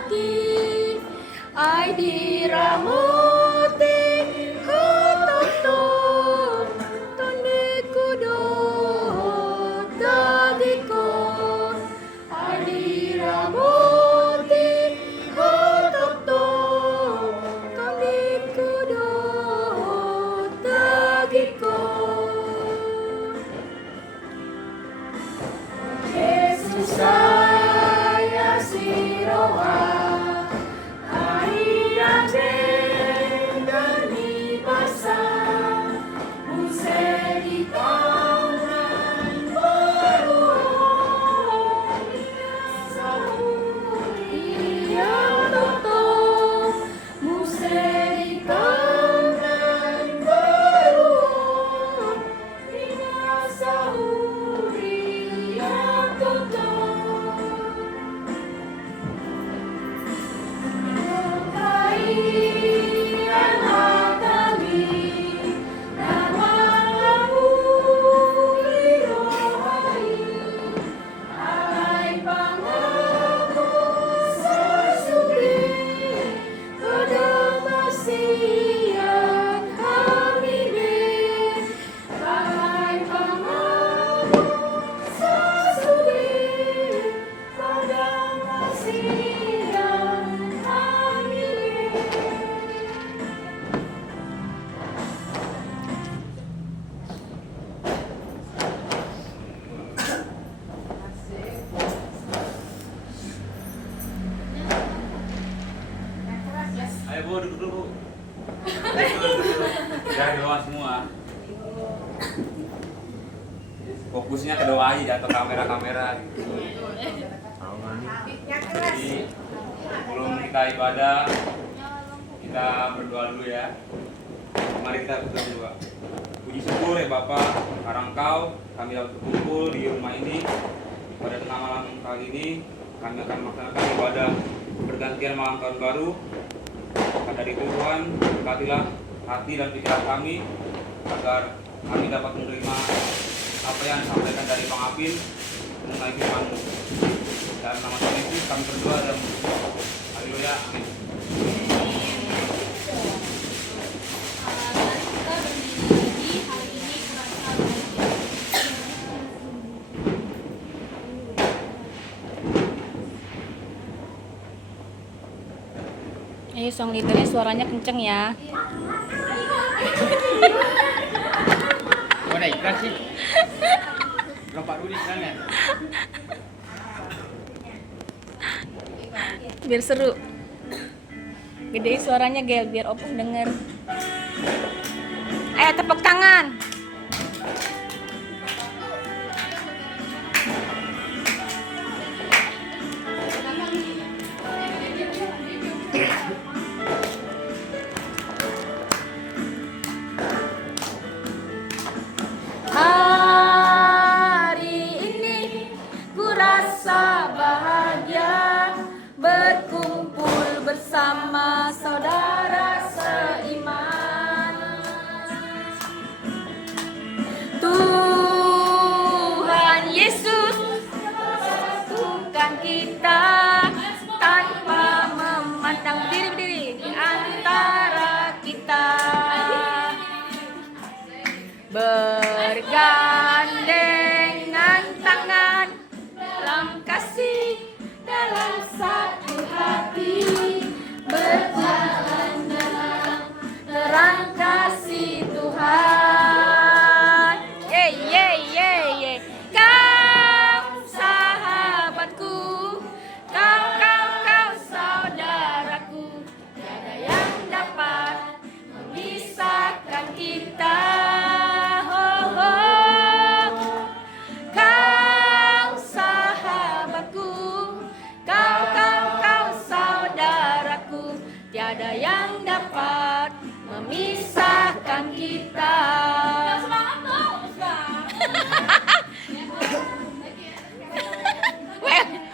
hati, ai diramuti ku tutup tandiku doh dagiku, ai diramuti ku tutup tandiku doh dagiku. Yesus saya siroa hari yang dari masa musedi tangan beruang sahuri yang tutup musedi tangan beruang sahuri yang tutup. Ayo Bu, duduk dulu. Jangan doa semua. Fokusnya ke doa aja, atau kamera-kamera gitu. Jadi sebelum kita ibadah, kita berdoa dulu ya. Mari kita berdoa. Puji syukur ya Bapak, karena Engkau kami dapat berkumpul di rumah ini. Pada tengah malam kali ini kami akan melaksanakan ibadah pergantian malam tahun baru. Dari Tuhan, berkatilah hati dan pikiran kami agar kami dapat menerima apa yang disampaikan dari Bang Apin mengenai firman-Mu. Dalam nama Tuhan Yesus kami berdoa dan haleluya, amin. Ayo song leadernya suaranya kenceng ya. Mana iklan sih? Lompat dulu iklannya. Biar seru. Gedein suaranya Gel biar opung denger. Ayo tepuk tangan. Hari ini ku rasa bahagia berkumpul bersama saudara seiman. Tuhan Yesus satukan kita tanpa memandang diri di antara kita. Bergandengan tangan dalam kasih, dalam satu hati, berjalan dalam terang kasih Tuhan. Ye ye ye ye. Kau sahabatku, kau saudaraku, tiada yang dapat memisahkan kita. Tiada yang dapat memisahkan kita. Semangat dong,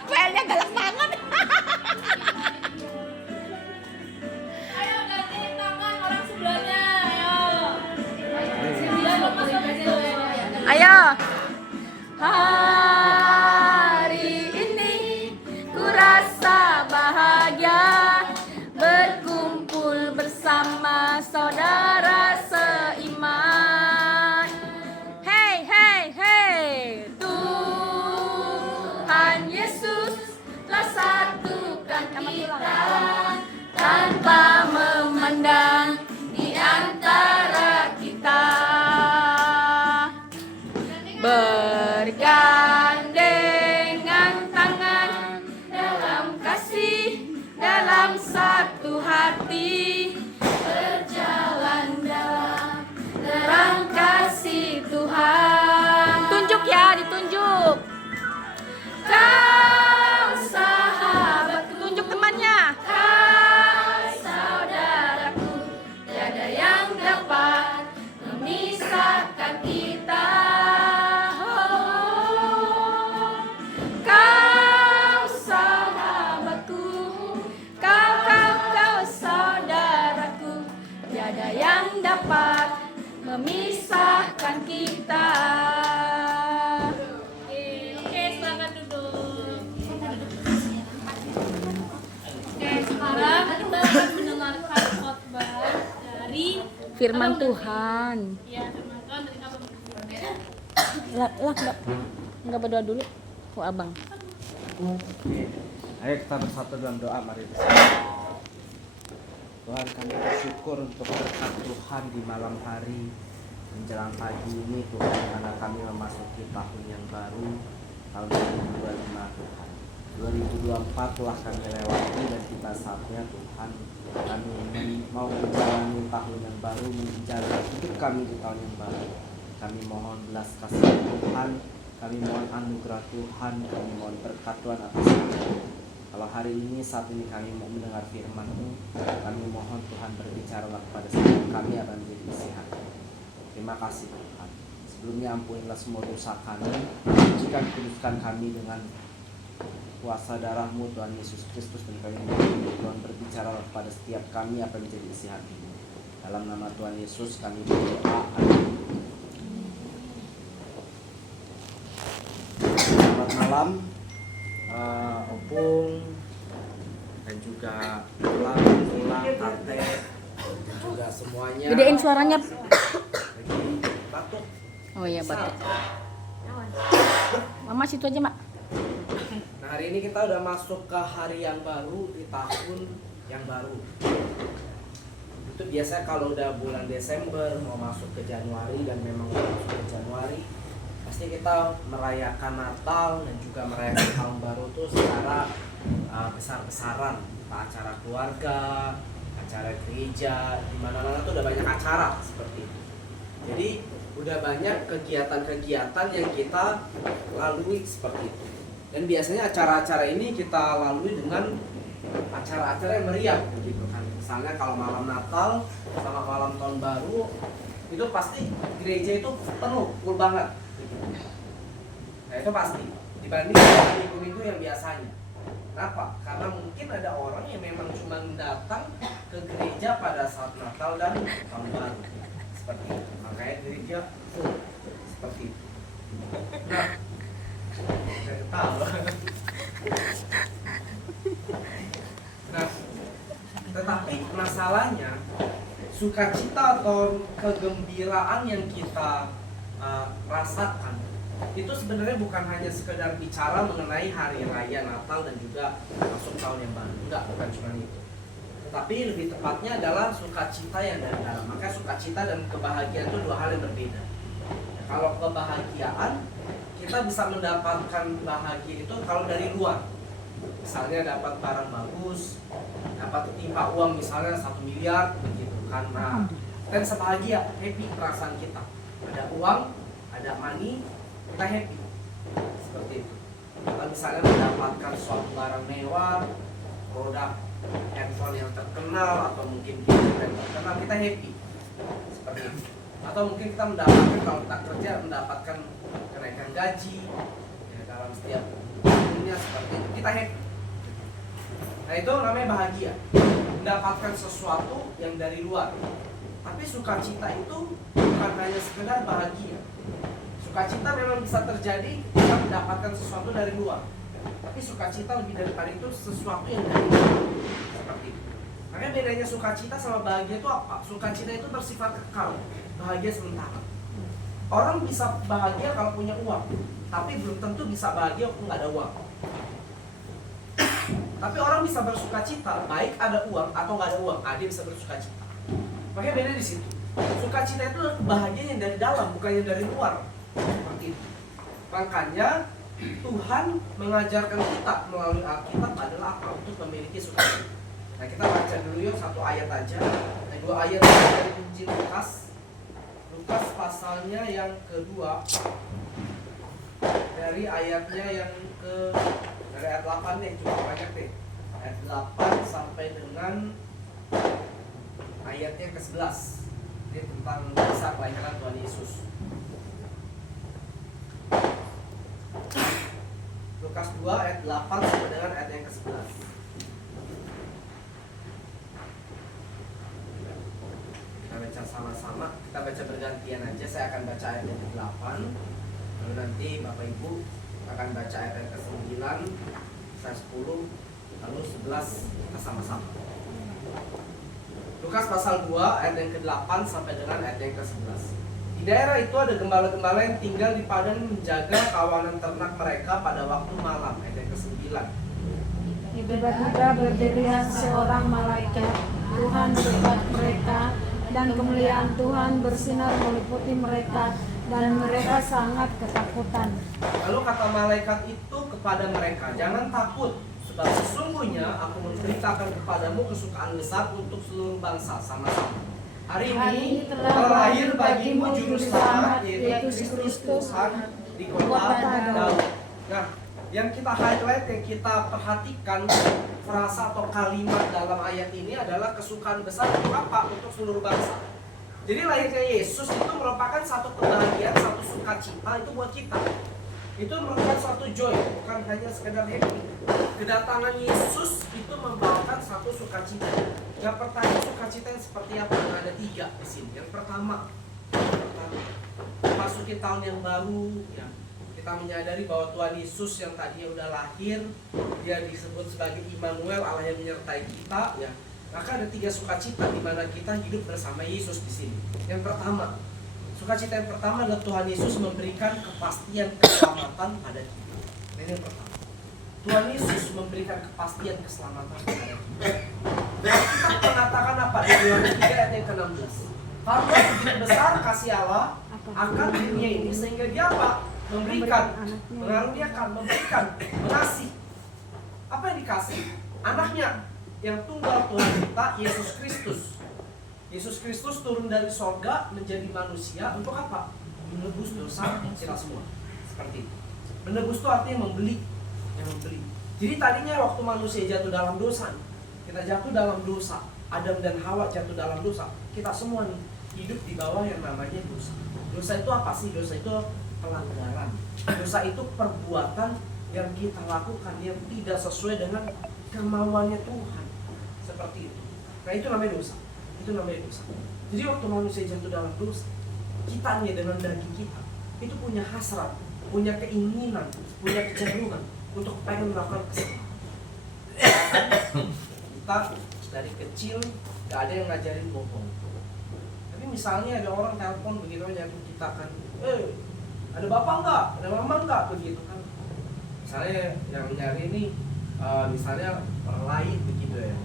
Well-nya galak banget. Ayo ganti tangan orang sebelahnya, ayo. Hari ini ku rasa bahagia hati, berjalan dalam terang kasih Tuhan. Tunjuk ya, ditunjuk. Kau sahabatku, tunjuk temannya. Kau saudaraku, tiada yang dapat memisahkan kita. Kau sahabatku, kau saudaraku, tiada yang dapat memisahkan kita. Oke, selamat duduk. Oke, sekarang kita akan mendengarkan khotbah dari Firman Tuhan. ya firman Tuhan dari Abang. Enggak berdoa dulu. Oh, abang. Ayo kita bersatu dalam doa, mari bersama. Tuhan, kami bersyukur untuk berkat Tuhan di malam hari menjelang pagi ini Tuhan, karena kami memasuki tahun yang baru, tahun 2025 Tuhan. 2024 telah kami lewati dan tiba saatnya Tuhan kami mau menjalani tahun yang baru, menjalani hidup kami di tahun yang baru. Kami mohon belas kasih Tuhan, kami mohon anugerah Tuhan, kami mohon berkat Tuhan atas kami. Kalau hari ini, saat ini kami mau mendengar firman-Mu, kami mohon Tuhan berbicaralah kepada setiap kami akan menjadi isi hati. Terima kasih Tuhan. Sebelumnya ampunilah semua dosa kami, sucikan kuduskan kami dengan kuasa darah-Mu Tuhan Yesus Kristus, dan kami mohon Tuhan berbicaralah kepada setiap kami apa yang menjadi isi hati-Mu. Dalam nama Tuhan Yesus kami berdoa. Amin. Selamat malam. Opung dan juga Pulang, Tante dan juga semuanya. Gedein suaranya. Lagi batuk. Oh iya, batuk. Mama situ aja, Mak. Nah, hari ini kita udah masuk ke hari yang baru, di tahun yang baru. Itu biasanya kalau udah bulan Desember mau masuk ke Januari, dan memang udah masuk ke Januari, pasti kita merayakan Natal dan juga merayakan tahun baru tuh secara besar-besaran, acara keluarga, acara gereja, di mana-mana tuh udah banyak acara seperti itu. Jadi udah banyak kegiatan-kegiatan yang kita lalui seperti itu. Dan biasanya acara-acara ini kita lalui dengan acara-acara yang meriah gitu kan. Misalnya kalau malam Natal sama malam tahun baru itu pasti gereja itu penuh, full banget. Nah itu pasti dibanding minggu-minggu yang biasanya. Kenapa? Karena mungkin ada orang yang memang cuma datang ke gereja pada saat Natal dan tahun baru seperti itu. Makanya gereja full seperti itu. Nah, saya tahu. Nah, tetapi masalahnya sukacita atau kegembiraan yang kita rasakan itu sebenarnya bukan hanya sekedar bicara mengenai hari raya Natal dan juga masuk tahun yang baru. Enggak, bukan cuma itu. Tetapi lebih tepatnya adalah sukacita yang dari dalam. Maka sukacita dan kebahagiaan itu dua hal yang berbeda. Kalau kebahagiaan, kita bisa mendapatkan bahagia itu kalau dari luar. Misalnya dapat barang bagus, dapat timpa uang misalnya 1 miliar begitu kan. Nah, kita bisa bahagia, happy perasaan kita. Ada uang, ada money, kita happy seperti itu. Kita misalnya mendapatkan suatu barang mewah, produk handphone yang terkenal, atau mungkin gadget yang terkenal, kita happy seperti itu. Atau mungkin kita mendapatkan, kalau kita kerja, mendapatkan kenaikan gaji ya, dalam setiap tahunnya seperti itu, kita happy. Nah itu namanya bahagia, mendapatkan sesuatu yang dari luar. Tapi sukacita itu bukan hanya sekedar bahagia. Sukacita memang bisa terjadi kita mendapatkan sesuatu dari luar. Tapi sukacita lebih daripada itu sesuatu yang dari dalam. Seperti itu. Makanya bedanya sukacita sama bahagia itu apa? Sukacita itu bersifat kekal, bahagia sementara. Orang bisa bahagia kalau punya uang, tapi belum tentu bisa bahagia kalau nggak ada uang. Tapi orang bisa bersukacita, baik ada uang atau nggak ada uang, dia bisa bersukacita. Makanya beda di situ. Sukacita itu bahagia yang dari dalam, bukan yang dari luar. Seperti itu. Makanya Tuhan mengajarkan kita melalui Alkitab adalah apa? Untuk memiliki sukacita. Nah kita baca dulu yuk 1 satu ayat aja, dua ayat dari Injil Lukas. Lukas pasalnya yang kedua, dari ayatnya yang dari ayat 8 deh, cukup banyak deh. Ayat 8 sampai dengan ayatnya ke-11. Ini tentang kisah kelahiran Tuhan Yesus. Lukas 2 ayat 8 sampai dengan ayat yang ke-11. Kita baca sama-sama, kita baca bergantian aja. Saya akan baca ayat yang ke-8, lalu nanti Bapak Ibu akan baca ayat yang ke-9, saya 10, lalu 11 kita sama-sama. Lukas pasal 2 ayat yang ke-8 sampai dengan ayat yang ke-11. Di daerah itu ada gembala-gembala yang tinggal di padang menjaga kawanan ternak mereka pada waktu malam. Ayat yang ke-9. Tiba-tiba berdirilah seorang malaikat Tuhan di dekat mereka, dan kemuliaan Tuhan bersinar meliputi mereka, dan mereka sangat ketakutan. Lalu kata malaikat itu kepada mereka, jangan takut, sebab sesungguhnya aku memberitakan kepadamu kesukaan besar untuk seluruh bangsa. Sama-sama. Hari ini telah lahir bagimu juru selamat, yaitu Kristus Tuhan di kota Daud. Nah, yang kita highlight, yang kita perhatikan frasa atau kalimat dalam ayat ini adalah kesukaan besar untuk apa? Untuk seluruh bangsa. Jadi lahirnya Yesus itu merupakan satu kebahagiaan, satu sukacita itu buat kita. Itu merupakan suatu joy, bukan hanya sekedar happy. Kedatangan Yesus itu membawakan satu sukacita. Yang pertama, sukacita yang seperti apa? Nah, ada 3 di sini. Yang pertama, masuki tahun yang baru, ya. Kita menyadari bahwa Tuhan Yesus yang tadinya udah lahir, dia disebut sebagai Immanuel, Allah yang menyertai kita, ya. Maka ada 3 sukacita di mana kita hidup bersama Yesus di sini. Yang pertama, sukacita yang pertama adalah Tuhan Yesus memberikan kepastian keselamatan pada kita. Ini yang pertama. Tuhan Yesus memberikan kepastian keselamatan kepada kita. Kita mengatakan apa di Yohanes 3 ayat yang ke-16? Karena begitu besar kasih Allah akan dunia ini sehingga dia apa? Memberikan, mengaruniakan, memberikan, mengasihi. Apa yang dikasih? Anaknya yang tunggal Tuhan kita, Yesus Kristus. Yesus Kristus turun dari sorga menjadi manusia untuk apa? Menebus dosa kita semua. Seperti itu. Menebus itu artinya membeli, yang membeli. Jadi tadinya waktu manusia jatuh dalam dosa, kita jatuh dalam dosa, Adam dan Hawa jatuh dalam dosa, kita semua nih hidup di bawah yang namanya dosa. Dosa itu apa sih? Dosa itu pelanggaran. Dosa itu perbuatan yang kita lakukan yang tidak sesuai dengan kemauannya Tuhan. Seperti itu. Nah, itu namanya dosa. Itu namanya dosa. Jadi waktu manusia jatuh dalam dosa, kita nih dengan daging kita itu punya hasrat, punya keinginan, punya kecenderungan untuk pengen melakukan kesalahan. Kita dari kecil gak ada yang ngajarin bohong. Tapi misalnya ada orang telepon begitu aja kita kan, ada bapak enggak? Ada mama enggak? Begitu kan. Misalnya yang nyari ini, misalnya orang lain begitu ya,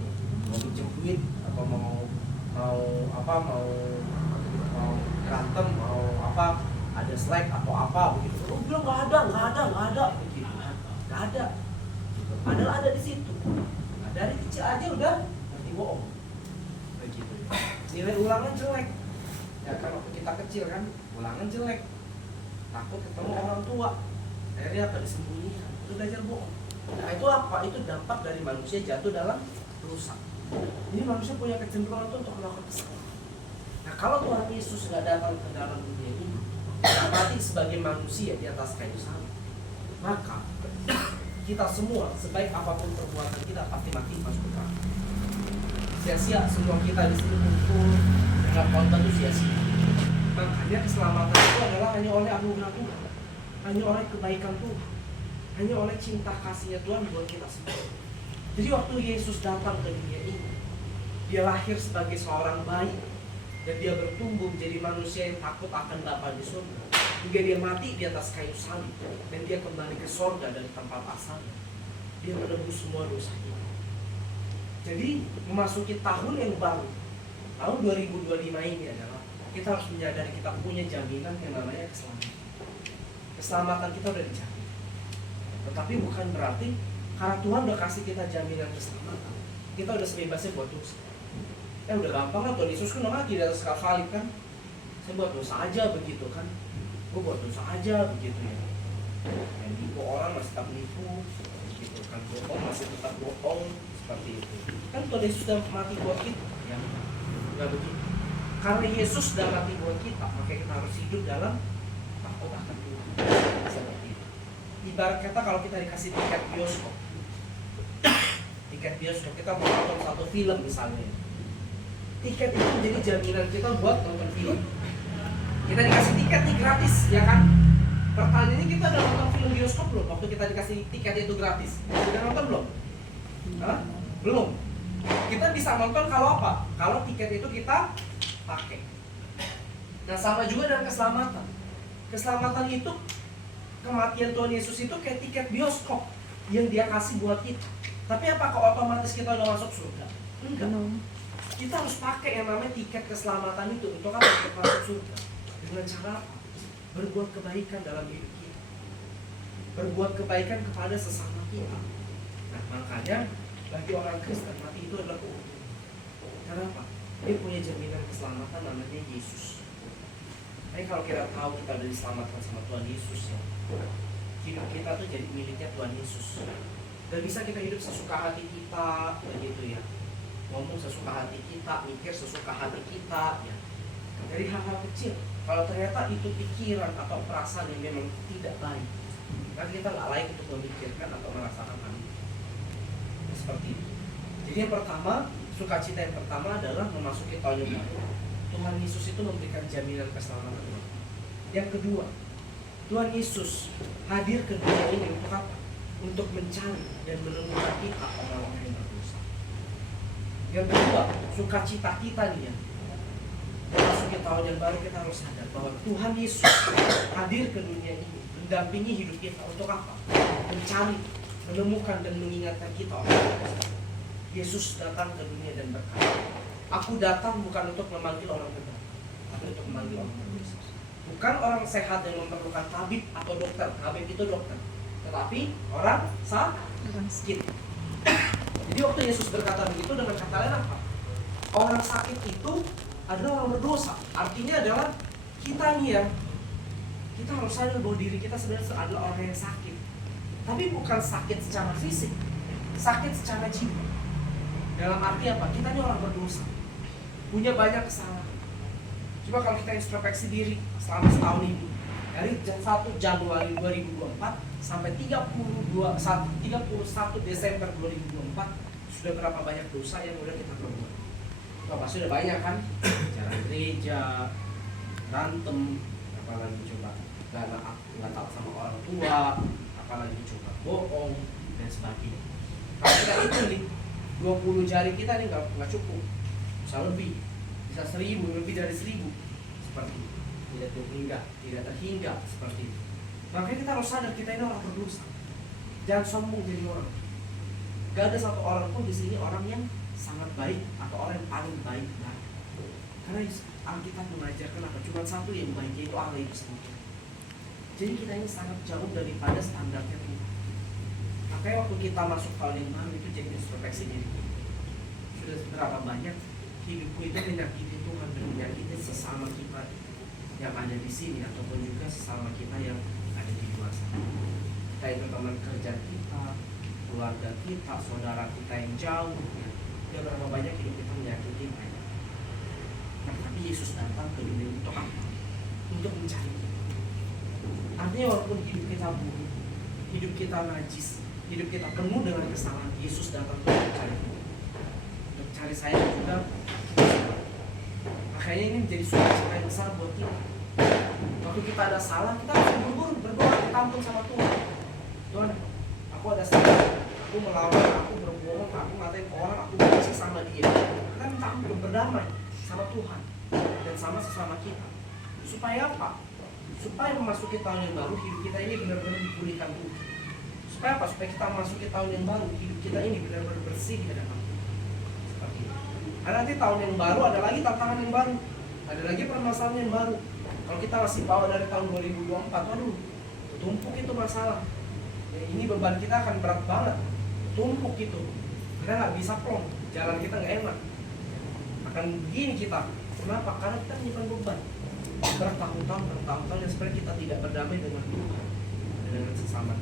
mau pinjam duit atau mau berantem, mau apa, ada slack atau apa begitu. Oh bilang nggak ada begitu, nggak ada. Gitu. Padahal ada di situ. Nah, dari kecil aja udah ngerti bohong. Begitu. Nilai ulangan jelek. Ya kan waktu kita kecil kan, ulangan jelek. Takut ketemu orang tua. Akhirnya apa? Disembunyikan. Itu belajar bohong. Nah itu apa? Itu dampak dari manusia jatuh dalam dosa. Jadi manusia punya kecenderungan untuk melakukan kesalahan. Nah kalau Tuhan Yesus nggak datang ke dalam dunia ini, mati sebagai manusia di atas kayu salib, maka kita semua sebaik apapun perbuatan kita pasti mati masuk neraka. Sia-sia semua kita di sini kumpul dengan khotbah itu sia-sia. Makanya keselamatan itu adalah hanya oleh anugerah Tuhan, hanya oleh kebaikan Tuhan, hanya oleh cinta kasihnya Tuhan buat kita semua. Jadi waktu Yesus datang ke dunia ini, dia lahir sebagai seorang bayi dan dia bertumbuh menjadi manusia yang takut akan Bapa di surga. Hingga dia mati di atas kayu salib dan dia kembali ke surga dari tempat asalnya. Dia menebus semua dosa kita. Jadi memasuki tahun yang baru, tahun 2025 ini adalah kita harus menyadari kita punya jaminan yang namanya keselamatan. Keselamatan kita udah dijamin. Tetapi bukan berarti karena Tuhan udah kasih kita jaminan keselamatan, kita udah sebebasnya buat dosa. Udah gampang lah, Tuhan Yesus kan udah mati di atas kayu salib kan. Saya buat dosa aja begitu kan. Gue buat dosa aja begitu ya. Yang nipu orang masih tetap nipu, gitu kan. Bohong masih tetap bohong, seperti itu. Kan Tuhan Yesus sudah mati buat kita, ya. Nggak begitu. Karena Yesus sudah mati buat kita, maka kita harus hidup dalam takut akan Tuhan. Seperti itu. Ibarat kata kalau kita dikasih tiket bioskop, kita mau nonton satu film misalnya. Tiket itu jadi jaminan kita buat nonton film. Kita dikasih tiket nih gratis, ya kan? Pertanyaannya kita udah nonton film bioskop belum? Waktu kita dikasih tiket itu gratis, udah nonton belum? Hah? Belum. Kita bisa nonton kalau apa? Kalau tiket itu kita pakai. Nah sama juga dengan keselamatan. Keselamatan itu, kematian Tuhan Yesus itu kayak tiket bioskop yang Dia kasih buat kita. Tapi apakah otomatis kita udah masuk surga? Enggak. Kita harus pakai yang namanya tiket keselamatan itu untuk apa? Untuk masuk surga. Dengan cara apa? Berbuat kebaikan dalam hidup kita. Berbuat kebaikan kepada sesama kita. Nah makanya bagi orang Kristen mati itu adalah keuntungan. Kenapa? Dia punya jaminan keselamatan namanya Yesus. Tapi kalau kita tahu kita udah diselamatkan sama Tuhan Yesus ya, hidup kita tuh jadi miliknya Tuhan Yesus. Dan bisa kita hidup sesuka hati kita, begitu ya. Ngomong sesuka hati kita, mikir sesuka hati kita ya. Dari hal-hal kecil. Kalau ternyata itu pikiran atau perasaan yang memang tidak baik, maka kita nggak layak untuk memikirkan atau merasakan hal itu. Seperti itu. Jadi yang pertama, sukacita yang pertama adalah memasuki tahun yang baru. Tuhan Yesus itu memberikan jaminan keselamatan. Yang kedua, Tuhan Yesus hadir ke dunia ini untuk apa? Untuk mencari dan menemukan kita orang-orang yang berdosa. Yang kedua, sukacita kita nih ya. Memasuki tahun yang baru kita harus sadar bahwa Tuhan Yesus hadir ke dunia ini, mendampingi hidup kita untuk apa? Mencari, menemukan dan mengingatkan kita orang-orang berdosa. Yesus datang ke dunia dan berkata, aku datang bukan untuk memanggil orang benar, tapi untuk memanggil orang berdosa. Bukan orang sehat yang memerlukan tabib atau dokter. Tabib itu dokter, tetapi orang sakit. Jadi waktu Yesus berkata begitu dengan kata lain apa? Orang sakit itu adalah orang berdosa. Artinya adalah kita nih ya, kita harus sadar bahwa diri kita sebenarnya adalah orang yang sakit. Tapi bukan sakit secara fisik, sakit secara jiwa. Dalam arti apa? Kita ini orang berdosa, punya banyak kesalahan. Coba kalau kita introspeksi diri selama setahun ini, dari 1 Januari 2024 sampai 31 Desember 2024, sudah berapa banyak dosa yang udah kita perbuat? Oh, pasti udah banyak kan? Jalan gereja, berantem, apalagi coba nggak tahu sama orang tua, apalagi coba bohong dan sebagainya. Kalau kita hitung nih, 20 jari kita nih nggak cukup, bisa lebih, bisa 1000, lebih dari 1000, seperti itu. Tidak terhingga seperti itu. Makanya kita harus sadar kita ini orang berdosa. Jangan sombong jadi orang. Gak ada satu orang pun di sini orang yang sangat baik atau orang yang paling baik. Nah, karena Alkitab mengajarkan apa? Cuma satu yang baik, yaitu Allah itu sendiri. Jadi kita ini sangat jauh daripada standarnya Tuhan. Makanya waktu kita masuk tahun yang baru itu jadi introspeksi diri. Sudah berapa banyak hidupku itu menyakiti Tuhan dan menyakiti sesama kita yang ada di sini ataupun juga sesama kita yang ada di luar sana. Kita itu teman kerja kita, keluarga kita, saudara kita yang jauh. Ya berapa banyak hidup kita menyakiti mereka. Nah, tapi Yesus datang ke dunia untuk apa? Untuk mencari kita. Artinya walaupun hidup kita buruk, hidup kita najis, hidup kita penuh dengan kesalahan, Yesus datang untuk mencari kita, untuk cari saya juga. Makanya ini menjadi sukacita yang besar buat kita. Waktu kita ada salah, kita harus buru-buru berdoa, kita ampun sama Tuhan. Tuhan, aku ada salah, aku melawan, aku berbohong, aku ngatain orang, aku benci sama dia. Kita minta ampun, berdamai sama Tuhan dan sama sesama kita. Supaya apa? Supaya memasuki tahun yang baru, hidup kita ini benar-benar dipulihkan Tuhan. Supaya apa? Supaya kita memasuki tahun yang baru, hidup kita ini benar-benar bersih di hadapan Tuhan. Seperti itu. Karena nanti tahun yang baru ada lagi tantangan yang baru, ada lagi permasalahan yang baru. Kalau kita masih bawa dari tahun 2024, waduh, tumpuk itu masalah. Ya, ini beban kita akan berat banget, tumpuk gitu. Kita nggak bisa plong, jalan kita nggak enak. Akan begini kita. Kenapa? Karena kita menyimpan beban bertahun-tahun yang sebenarnya kita tidak berdamai dengan Tuhan, dengan sesama.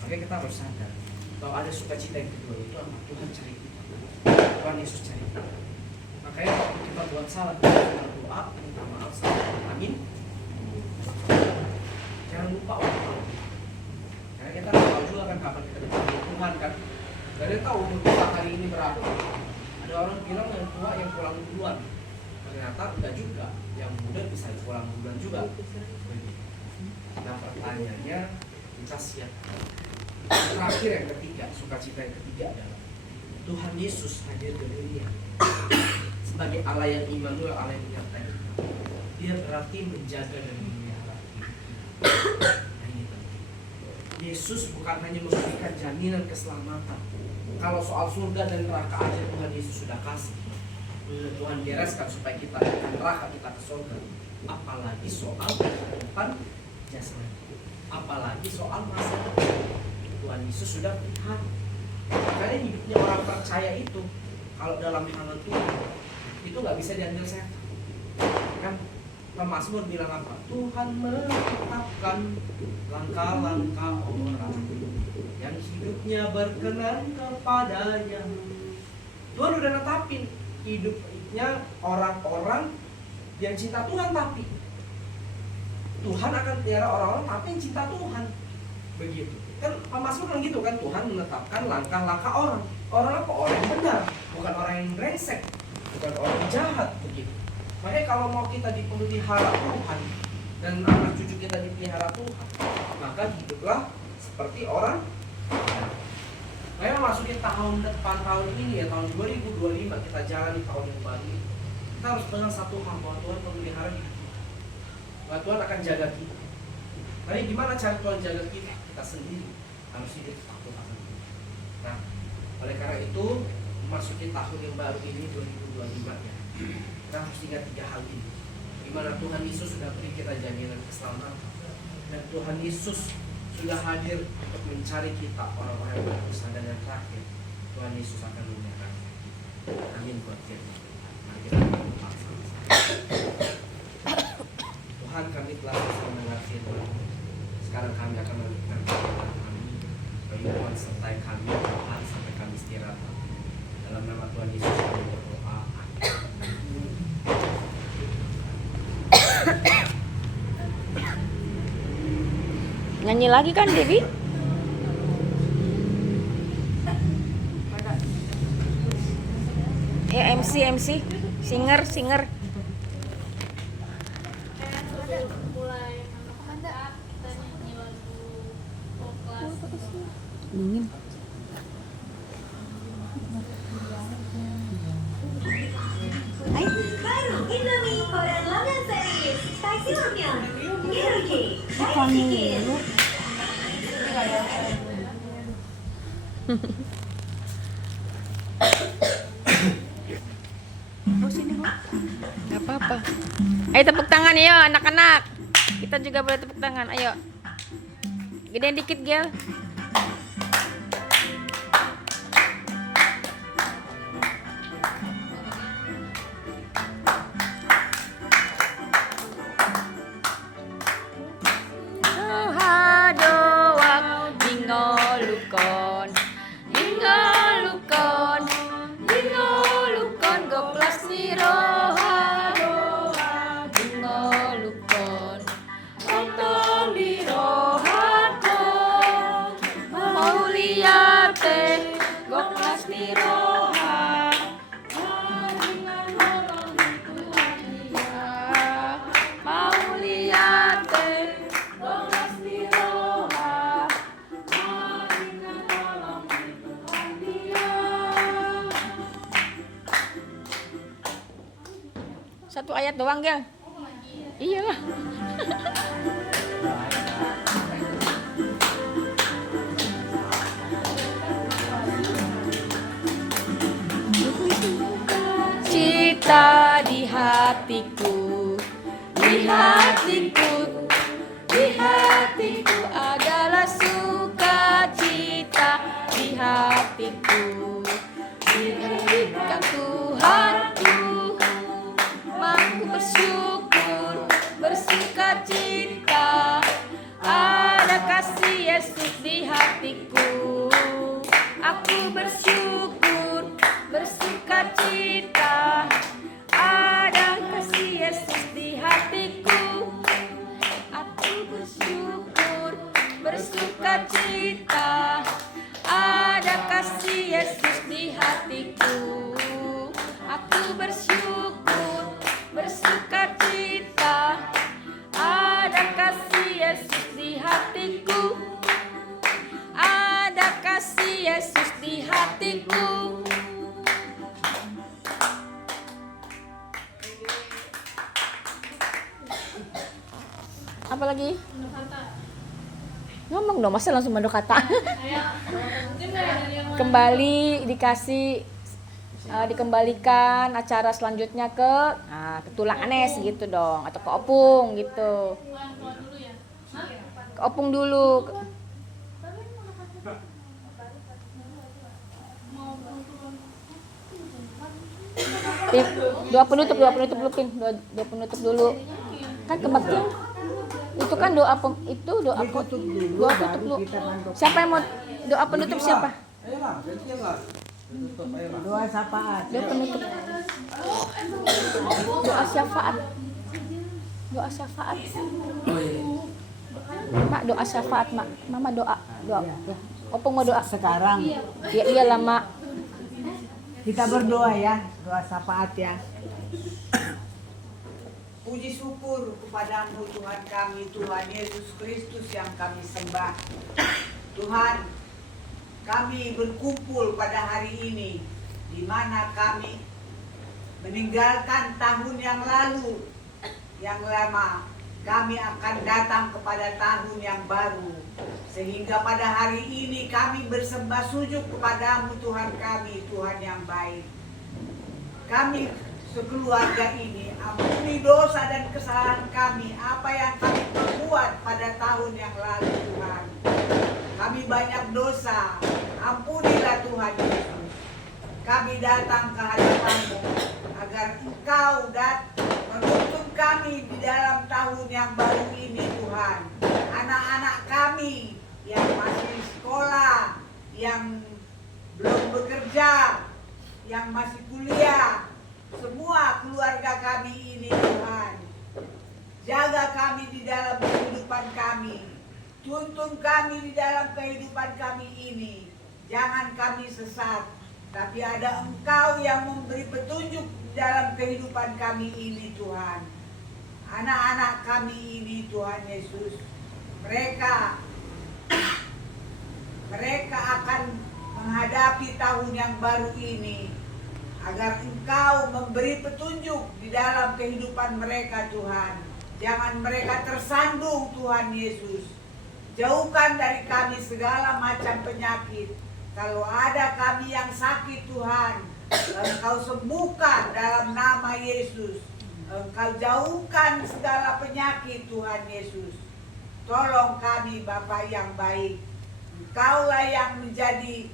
Makanya kita harus sadar bahwa ada sukacita yang kedua, itu apa? Tuhan cari kita, Tuhan Yesus cari kita. Makanya waktu kita buat salah, kita berdoa, minta maaf sama amin. Jangan lupa waktu. Karena kita nggak tahu juga kan kapan kita dipanggil Tuhan kan. Gak ada yang tahu umur kita hari ini berapa. Ada orang bilang yang tua yang pulang duluan. Ternyata enggak juga. Yang muda bisa pulang duluan juga. Nah pertanyaannya, kita siap. Terakhir yang ketiga, sukacita yang ketiga adalah Tuhan Yesus hadir ke dunia sebagai Allah yang Immanuel, Allah yang menyertai kita. Dia berarti menjaga dan memelihara kita. Yesus bukan hanya memberikan jaminan keselamatan. Kalau soal surga dan neraka aja Tuhan Yesus sudah kasih. Tuhan bereskan supaya kita akan neraka, kita ke surga. Apalagi soal kehidupan jasmani. Apalagi soal masa depan. Tuhan Yesus sudah pelihara. Makanya hidupnya orang percaya itu, kalau dalam hal Tuhan, itu nggak bisa diambil setan. Kan Mazmur bilang apa? Tuhan menetapkan langkah-langkah orang yang hidupnya berkenan kepadanya. Tuhan udah netapin hidupnya orang-orang yang cinta Tuhan, tapi Tuhan akan pelihara orang-orang tapi yang cinta Tuhan. Begitu. Kan Mazmur bilang gitu kan, Tuhan menetapkan langkah-langkah orang. Orang apa? Orang yang benar, bukan orang yang brengsek, bukan orang yang jahat, begitu. Makanya kalau mau kita dipelihara Tuhan dan anak cucu kita dipelihara Tuhan, maka hiduplah seperti orang. Makanya masukin tahun depan, tahun ini ya, tahun 2025 kita jalani tahun yang baru. Kita harus pegang satu hal, bahwa Tuhan memelihara hidup kita. Bahwa Tuhan akan jaga kita. Tapi gimana cara Tuhan jaga kita? Kita sendiri harus hidup takut akan Tuhan. Nah, oleh karena itu masukin tahun yang baru ini 2025 ya. Kita harus ingat 3 hal ini. Dimana Tuhan Yesus sudah beri kita jaminan keselamatan, dan Tuhan Yesus sudah hadir untuk mencari kita, orang-orang yang berdosa, dan yang terakhir Tuhan Yesus akan menyertai. Amin buat kita. Mari kita berdoa sama-sama. Tuhan, kami telah bisa mendengar firman. Sekarang kami akan memberikan firman kami. Tuhan sertai kami Tuhan sampai kami istirahat. Dalam nama Tuhan Yesus kami berdoa. Nyanyi lagi kan Devi? Ya MC singer. Mulai anak-anak kita nyanyi lagu kelas. Dingin. Baru Indomie Korean Longan Series Spicy Ramyeon Giroki Gak apa-apa. Ayo tepuk tangan ya anak-anak. Kita juga boleh tepuk tangan. Ayo. Gedein dikit Gel. Satu ayat doang, Gel. Iya lah. Cita di hatiku, di hatiku adalah sukacita di hatiku. Diberikan Tuhanku Apa lagi? Kata. Ngomong dong, masa langsung madu kata. Ayo. Mungkin dari yang mana? Kembali dikasih dikembalikan acara selanjutnya ke tulang anes gitu dong, atau ke opung gitu. Bukan keluar dulu ya. Hah? Ke opung dulu. Mau turun. Pin, doa penutup dulu Pin. Doa penutup dulu. Kan kebaktian. Itu kan doa doa Ditutup dulu, doa baru tutup dulu. kita mantap. Siapa yang mau doa penutup siapa? Ayolah, gantianlah. Tutup ayolah. Doa syafaat. Doa penutup. Doa syafaat. Doa syafaat. Oh iya. Mak doa syafaat, Mak. Mama doa. Ya. Opung mau doa. Sekarang Ya iyalah, Mak. kita berdoa ya, doa syafaat ya. Puji syukur kepadamu Tuhan kami, Tuhan Yesus Kristus yang kami sembah. Tuhan, kami berkumpul pada hari ini, di mana kami meninggalkan tahun yang lalu, yang lama. Kami akan datang kepada tahun yang baru. Sehingga pada hari ini kami bersembah sujud kepadamu Tuhan kami, Tuhan yang baik. Kami sekeluarga ini, ampuni dosa dan kesalahan kami, apa yang kami perbuat pada tahun yang lalu Tuhan. Kami banyak dosa, ampunilah Tuhan Yesus. Kami datang ke hadapan-Mu agar Engkau menuntun kami di dalam tahun yang baru ini Tuhan. Anak-anak kami yang masih sekolah, yang belum bekerja, yang masih kuliah, semua keluarga kami ini Tuhan. Jaga kami di dalam kehidupan kami. Tuntun kami di dalam kehidupan kami ini. Jangan kami sesat, tapi ada Engkau yang memberi petunjuk di dalam kehidupan kami ini Tuhan. Anak-anak kami ini Tuhan Yesus, mereka akan menghadapi tahun yang baru ini, agar Engkau memberi petunjuk di dalam kehidupan mereka Tuhan. Jangan mereka tersandung Tuhan Yesus. Jauhkan dari kami segala macam penyakit. Kalau ada kami yang sakit Tuhan, Engkau sembuhkan dalam nama Yesus. Engkau jauhkan segala penyakit Tuhan Yesus. Tolong kami Bapa yang baik. Engkaulah yang menjadi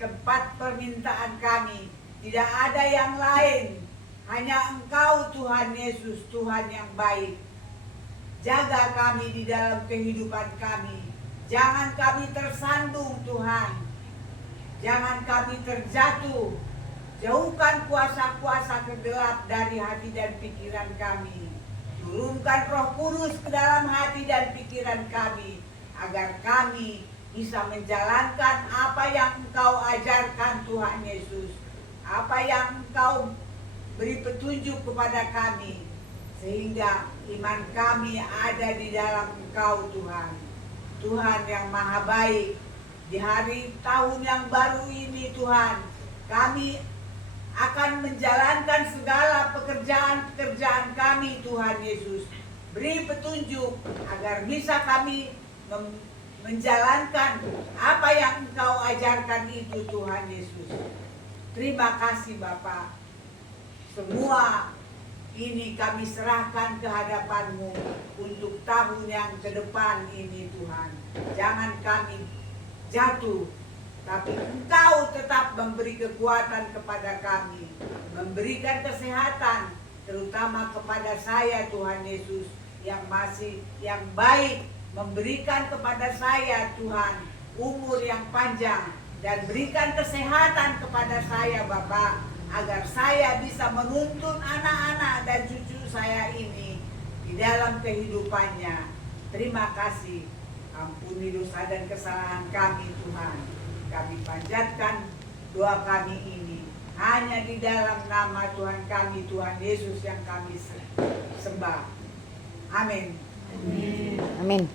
tempat permintaan kami. Tidak ada yang lain, hanya Engkau Tuhan Yesus, Tuhan yang baik. Jaga kami di dalam kehidupan kami. Jangan kami tersandung Tuhan. Jangan kami terjatuh. Jauhkan kuasa-kuasa kegelap dari hati dan pikiran kami. Turunkan Roh Kudus ke dalam hati dan pikiran kami, agar kami bisa menjalankan apa yang Engkau ajarkan Tuhan Yesus. Apa yang Engkau beri petunjuk kepada kami, sehingga iman kami ada di dalam Engkau Tuhan. Tuhan yang maha baik, di hari tahun yang baru ini Tuhan, kami akan menjalankan segala pekerjaan-pekerjaan kami Tuhan Yesus. Beri petunjuk agar bisa kami menjalankan apa yang Engkau ajarkan itu Tuhan Yesus. Terima kasih Bapa. Semua ini kami serahkan ke hadapan-Mu untuk tahun yang ke depan ini Tuhan. Jangan kami jatuh, tapi Engkau tetap memberi kekuatan kepada kami, memberikan kesehatan, terutama kepada saya Tuhan Yesus yang baik, memberikan kepada saya Tuhan umur yang panjang, dan berikan kesehatan kepada saya Bapa, agar saya bisa menuntun anak-anak dan cucu saya ini di dalam kehidupannya. Terima kasih. Ampuni dosa dan kesalahan kami Tuhan. Kami panjatkan doa kami ini hanya di dalam nama Tuhan kami, Tuhan Yesus yang kami sembah. Amin. Amin.